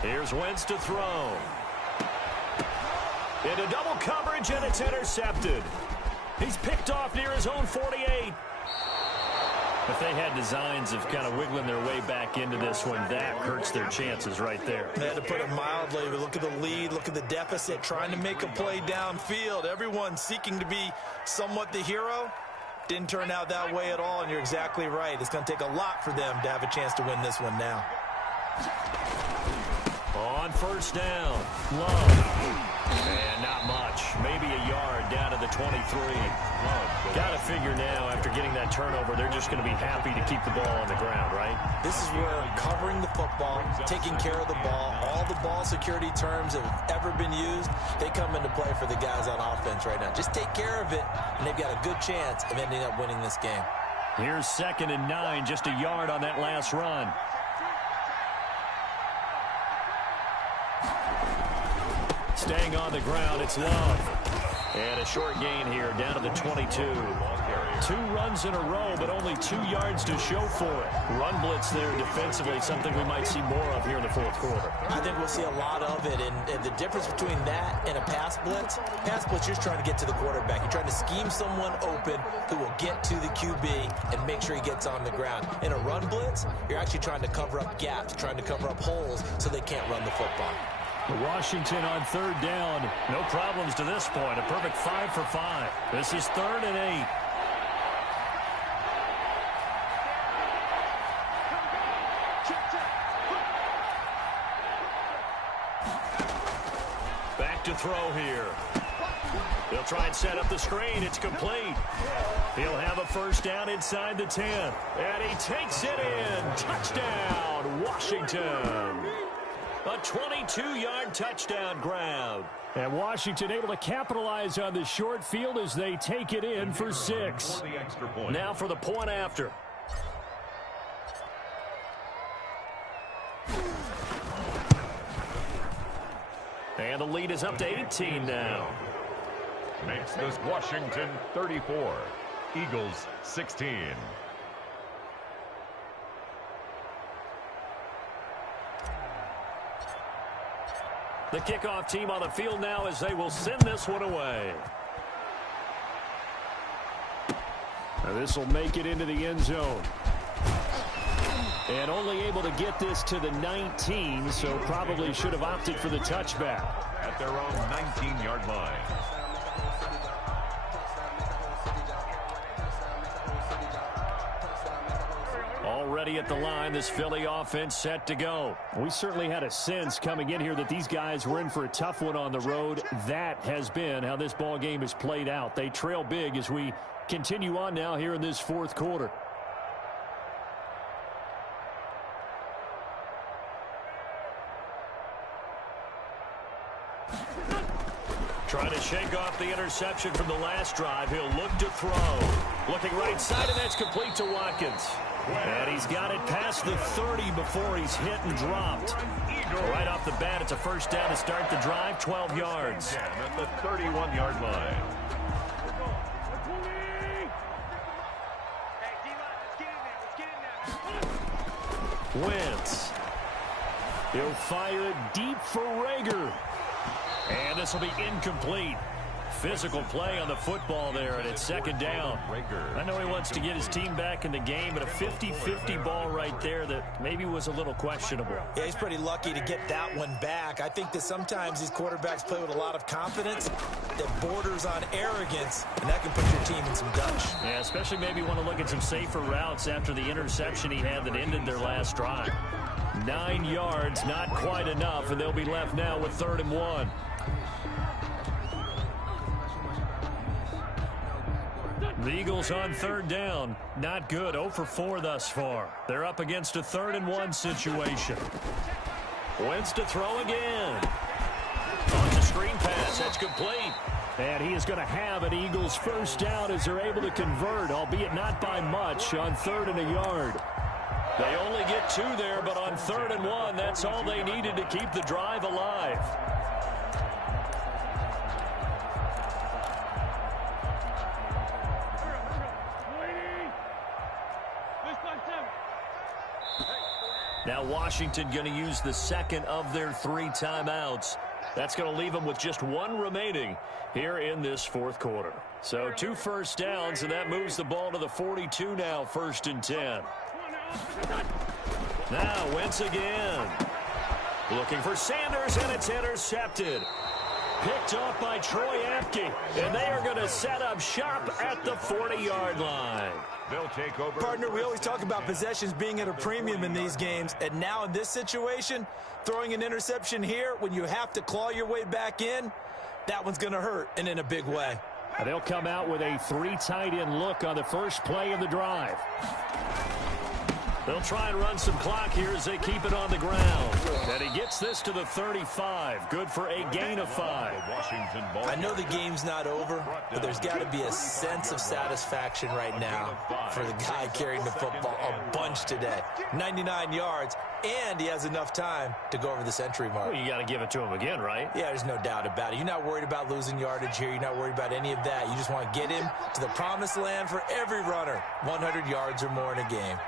Here's Wentz to throw. Into double coverage, and it's intercepted. He's picked off near his own 48. If they had designs of kind of wiggling their way back into this one, that hurts their chances right there. They had to put it mildly. Look at the lead, look at the deficit, trying to make a play downfield. Everyone seeking to be somewhat the hero. Didn't turn out that way at all, and you're exactly right. It's going to take a lot for them to have a chance to win this one now. On 1st down, Love. And not much. Maybe a yard down to the 23. Got to figure now, after getting that turnover, they're just going to be happy to keep the ball on the ground, right? This is where covering the football, taking care of the ball, all the ball security terms that have ever been used, they come into play for the guys on offense right now. Just take care of it, and they've got a good chance of ending up winning this game. Here's 2nd and 9, just a yard on that last run. staying on the ground. It's Love. And a short gain here, down to the 22. 2 runs in a row, but only 2 yards to show for it. Run blitz there defensively, something we might see more of here in the fourth quarter. I think we'll see a lot of it, and the difference between that and a pass blitz, you're just trying to get to the quarterback. You're trying to scheme someone open who will get to the QB and make sure he gets on the ground. In a run blitz, you're actually trying to cover up gaps, trying to cover up holes so they can't run the football. Washington on 3rd down. No problems to this point. A perfect 5 for 5. This is 3rd and 8. Back to throw here. They'll try and set up the screen. It's complete. He'll have a first down inside the 10. And he takes it in. Touchdown, Washington. A 22-yard touchdown grab. And Washington able to capitalize on the short field as they take it in for 6. Now for the point after. And the lead is up to 18 now. Makes this Washington 34. Eagles 16. The kickoff team on the field now as they will send this one away. Now this will make it into the end zone. And only able to get this to the 19, so probably should have opted for the touchback. At their own 19-yard line. Already at the line, this Philly offense set to go. We certainly had a sense coming in here that these guys were in for a tough one on the road. That has been how this ball game has played out. They trail big as we continue on now here in this fourth quarter. Trying to shake off the interception from the last drive. He'll look to throw. Looking right side, and that's complete to Watkins. And he's got it past the 30 before he's hit and dropped. Right off the bat, it's a first down to start the drive, 12 yards. At the 31-yard line. Wentz. He'll fire it deep for Rager. And this will be incomplete. Physical play on the football there, and it's 2nd down. I know he wants to get his team back in the game, but a 50-50 ball right there that maybe was a little questionable. Yeah, he's pretty lucky to get that one back. I think that sometimes these quarterbacks play with a lot of confidence that borders on arrogance, and that can put your team in some Dutch. Yeah, especially maybe want to look at some safer routes after the interception he had that ended their last drive. 9 yards, not quite enough, and they'll be left now with 3rd and 1. The Eagles on 3rd down. Not good. 0 for 4 thus far. They're up against a 3rd and 1 situation. Wentz to throw again. On the screen pass. That's complete. And he is going to have an Eagles first down as they're able to convert, albeit not by much, on 3rd and a yard. They only get 2 there, but on 3rd and 1, that's all they needed to keep the drive alive. Now Washington going to use the 2nd of their 3 timeouts. That's going to leave them with just 1 remaining here in this fourth quarter. So 2 first downs, and that moves the ball to the 42 now, 1st and 10. Now Wentz again. Looking for Sanders, and it's intercepted. Picked off by Troy Apke, and they are going to set up shop at the 40-yard line. They'll take over. Partner, we always talk about possessions being at a premium in these games, and now in this situation, throwing an interception here when you have to claw your way back in, that one's going to hurt, and in a big way. And they'll come out with a 3 tight end look on the first play of the drive. They'll try and run some clock here as they keep it on the ground. And he gets this to the 35. Good for a gain of 5. I know the game's not over, but there's got to be a sense of satisfaction right now for the guy carrying the football a bunch today. 99 yards, and he has enough time to go over the century mark. Well, you got to give it to him again, right? Yeah, there's no doubt about it. You're not worried about losing yardage here. You're not worried about any of that. You just want to get him to the promised land for every runner. 100 yards or more in a game.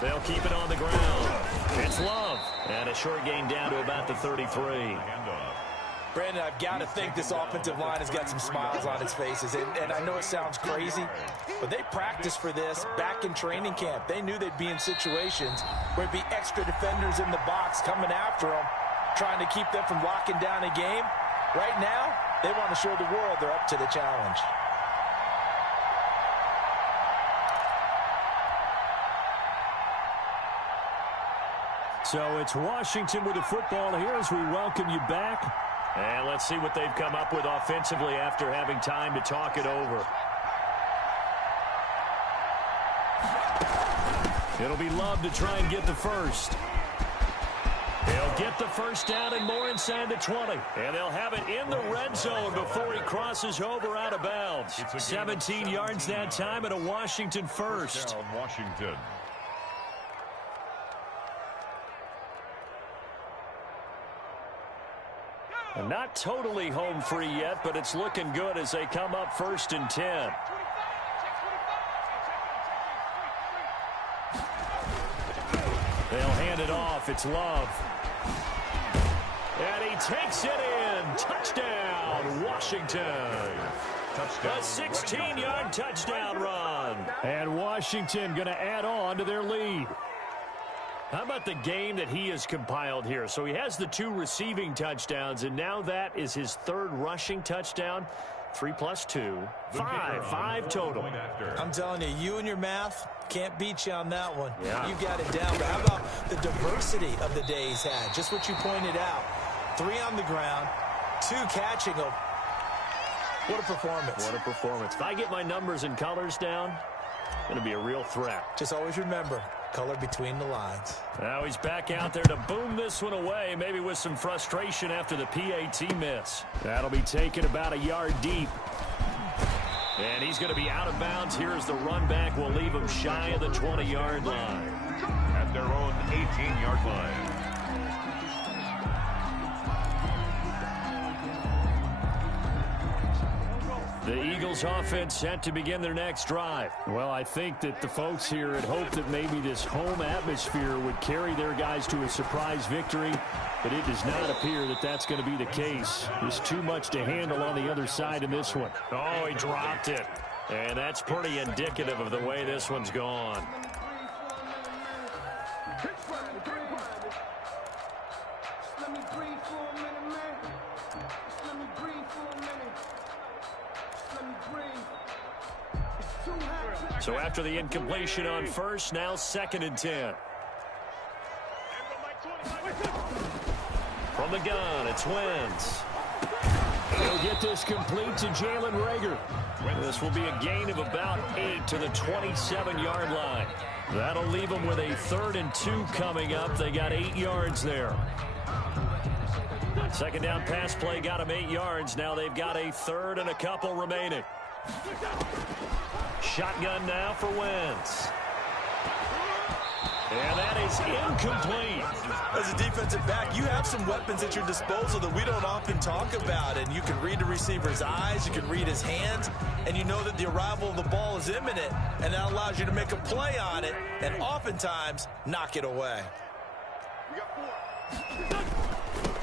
They'll keep it on the ground. It's Love. And a short gain down to about the 33. Brandon, I've got to think this offensive line has got some smiles on its faces. And I know it sounds crazy, but they practiced for this back in training camp. They knew they'd be in situations where it'd be extra defenders in the box coming after them, trying to keep them from locking down a game. Right now, they want to show the world they're up to the challenge. So it's Washington with the football here as we welcome you back. And let's see what they've come up with offensively after having time to talk it over. It'll be Love to try and get the first. He'll get the first down and more inside the 20. And they'll have it in the red zone before he crosses over out of bounds. 17 yards that time and a Washington first. Washington. Not totally home free yet, but it's looking good as they come up 1st and 10. They'll hand it off. It's Love. And he takes it in. Touchdown, Washington. Touchdown. A 16-yard touchdown run. And Washington going to add on to their lead. How about the game that he has compiled here? So he has the 2 receiving touchdowns, and now that is his 3rd rushing touchdown. 3 plus 2, 5 total. I'm telling you, you and your math can't beat you on that one. Yeah. You got it down. But how about the diversity of the day he's had? Just what you pointed out. 3 on the ground, 2 catching them. What a performance. What a performance. If I get my numbers and colors down, it's going to be a real threat. Just always remember, color between the lines. Now he's back out there to boom this one away, maybe with some frustration after the PAT miss. That'll be taken about a yard deep. And he's going to be out of bounds. Here's the run back. Will leave him shy of the 20-yard line. At their own 18-yard line. The Eagles offense set to begin their next drive. Well, I think that the folks here had hoped that maybe this home atmosphere would carry their guys to a surprise victory, but it does not appear that that's going to be the case. There's too much to handle on the other side in this one. Oh, he dropped it. And that's pretty indicative of the way this one's gone. So after the incompletion on first, now 2nd and 10. From the gun, it's Wentz. He'll get this complete to Jalen Reagor. This will be a gain of about 8 to the 27-yard line. That'll leave them with a 3rd and 2 coming up. They got 8 yards there. 2nd down pass play got them 8 yards. Now they've got a 3rd and a couple remaining. Shotgun now for Wentz. And that is incomplete. As a defensive back, you have some weapons at your disposal that we don't often talk about. And you can read the receiver's eyes, you can read his hands, and you know that the arrival of the ball is imminent. And that allows you to make a play on it and oftentimes knock it away.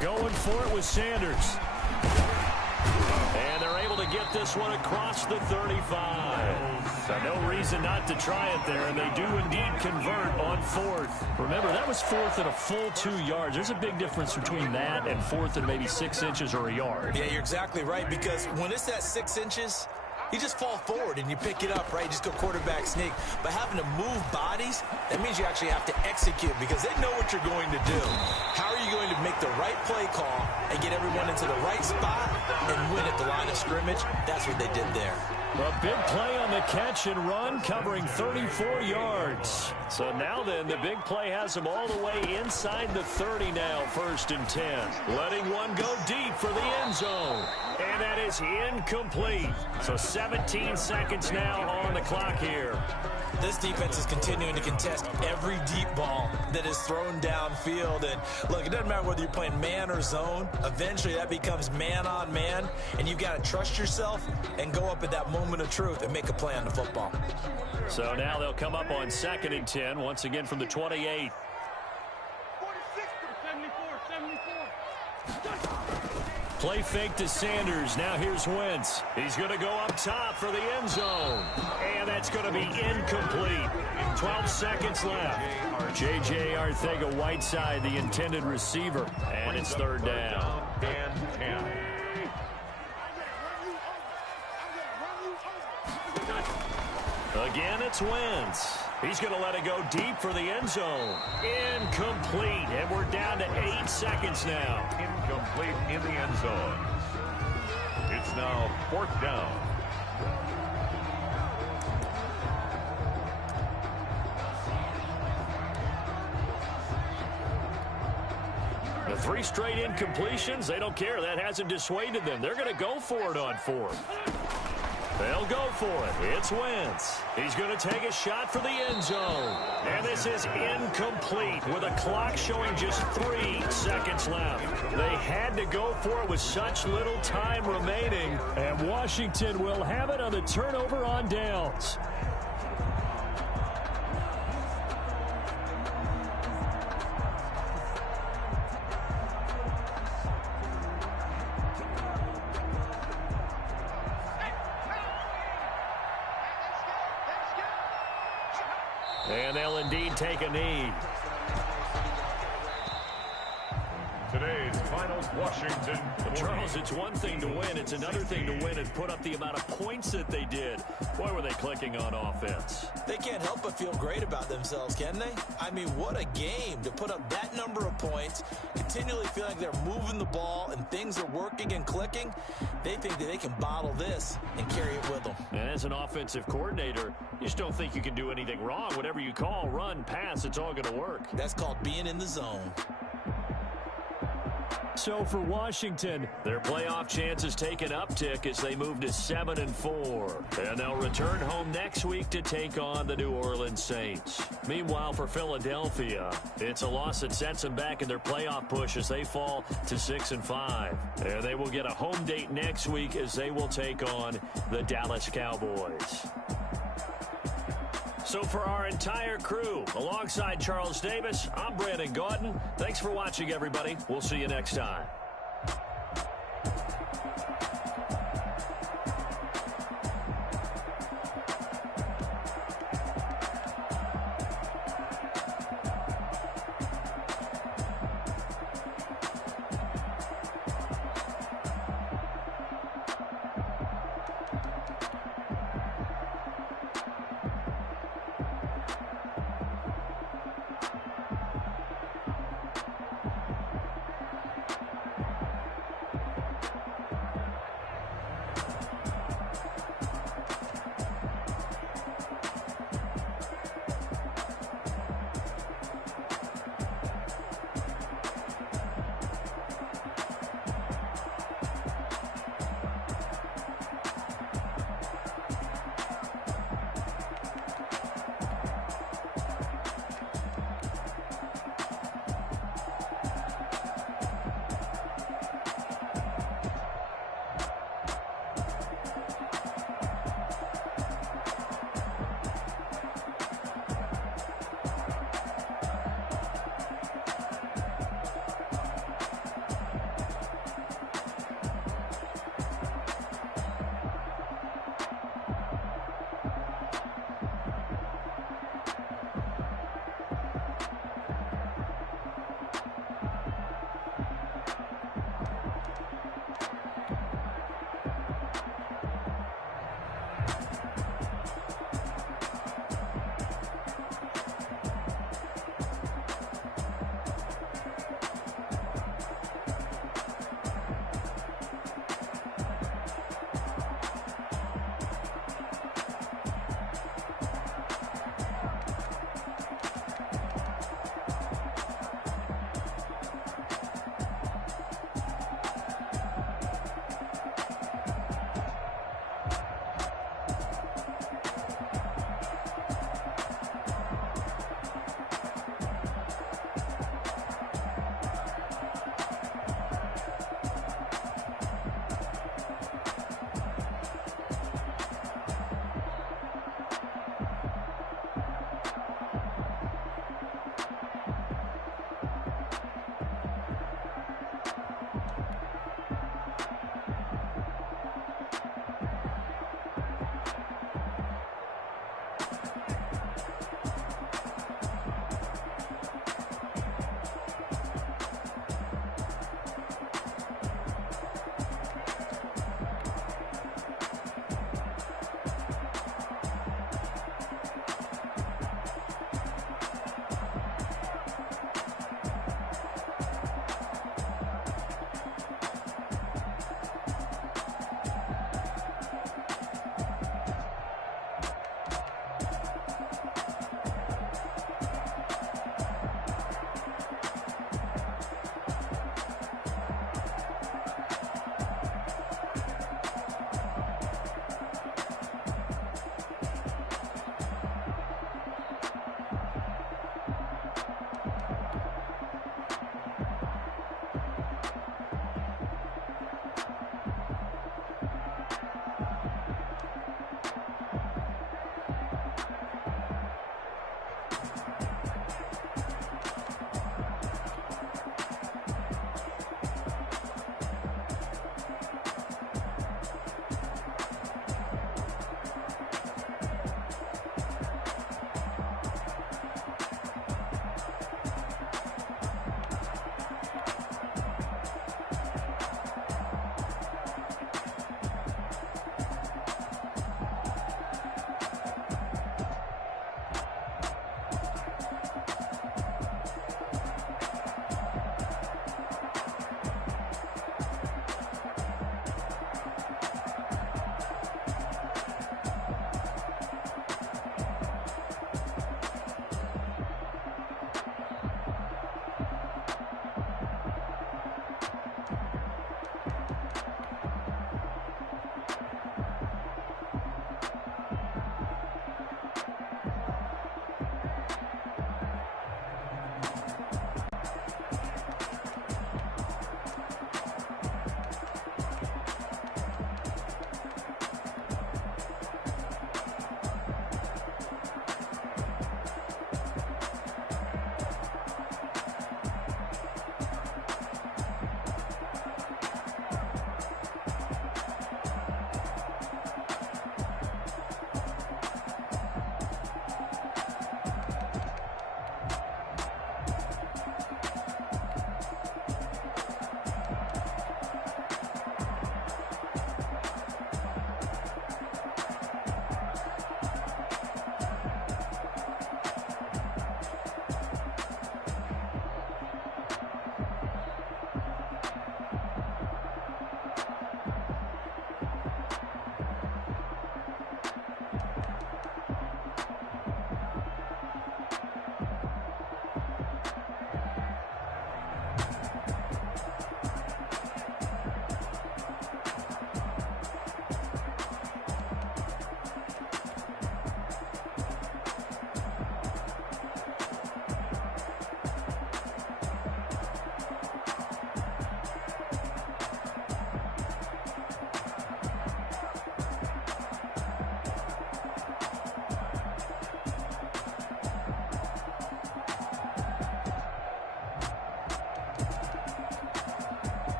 Going for it with Sanders. And they're able to get this one across the 35. So no reason not to try it there, and they do indeed convert on 4th. Remember, that was 4th and a full 2 yards. There's a big difference between that and 4th and maybe 6 inches or a yard. Yeah, you're exactly right, because when it's at 6 inches, You just fall forward and you pick it up, right? You just go quarterback sneak. But having to move bodies, that means you actually have to execute because they know what you're going to do. How are you going to make the right play call and get everyone into the right spot and win at the line of scrimmage? That's what they did there. A big play on the catch and run, covering 34 yards. So now then, the big play has them all the way inside the 30 now, 1st and 10. Letting one go deep for the end zone. And that is incomplete. So 17 seconds now on the clock here. This defense is continuing to contest every deep ball that is thrown downfield. And look, it doesn't matter whether you're playing man or zone. Eventually that becomes man on man. And you've got to trust yourself and go up at that moment of truth and make a play on the football. So now they'll come up on 2nd and 10, once again from the 28. 46 to 74. Play fake to Sanders. Now here's Wentz. He's going to go up top for the end zone. And that's going to be incomplete. 12 seconds left. J.J. Arcega-Whiteside, the intended receiver. And it's 3rd down. And 10. Again, it's Wentz. He's going to let it go deep for the end zone. Incomplete. And we're down to 8 seconds now. Incomplete in the end zone. It's now 4th down. The 3 straight incompletions, they don't care. That hasn't dissuaded them. They're going to go for it on 4th. They'll go for it. It's Wentz. He's going to take a shot for the end zone. And this is incomplete with a clock showing just 3 seconds left. They had to go for it with such little time remaining. And Washington will have it on the turnover on downs. And they'll indeed take a knee. Today's finals, Washington. Charles, it's one thing to win. It's another thing to win and put up the amount of points that they did. Boy, were they clicking on offense. They can't help but feel great about themselves, can they? I mean, what a game to put up that number of points, continually feel like they're moving the ball and things are working and clicking. They think that they can bottle this and carry it with them. And as an offensive coordinator, you just don't think you can do anything wrong. Whatever you call, run, pass, it's all going to work. That's called being in the zone. So for Washington, their playoff chances take an uptick as they move to 7-4. And they'll return home next week to take on the New Orleans Saints. Meanwhile, for Philadelphia, it's a loss that sets them back in their playoff push as they fall to 6-5. And they will get a home date next week as they will take on the Dallas Cowboys. So for our entire crew, alongside Charles Davis, I'm Brandon Gaudin. Thanks for watching, everybody. We'll see you next time.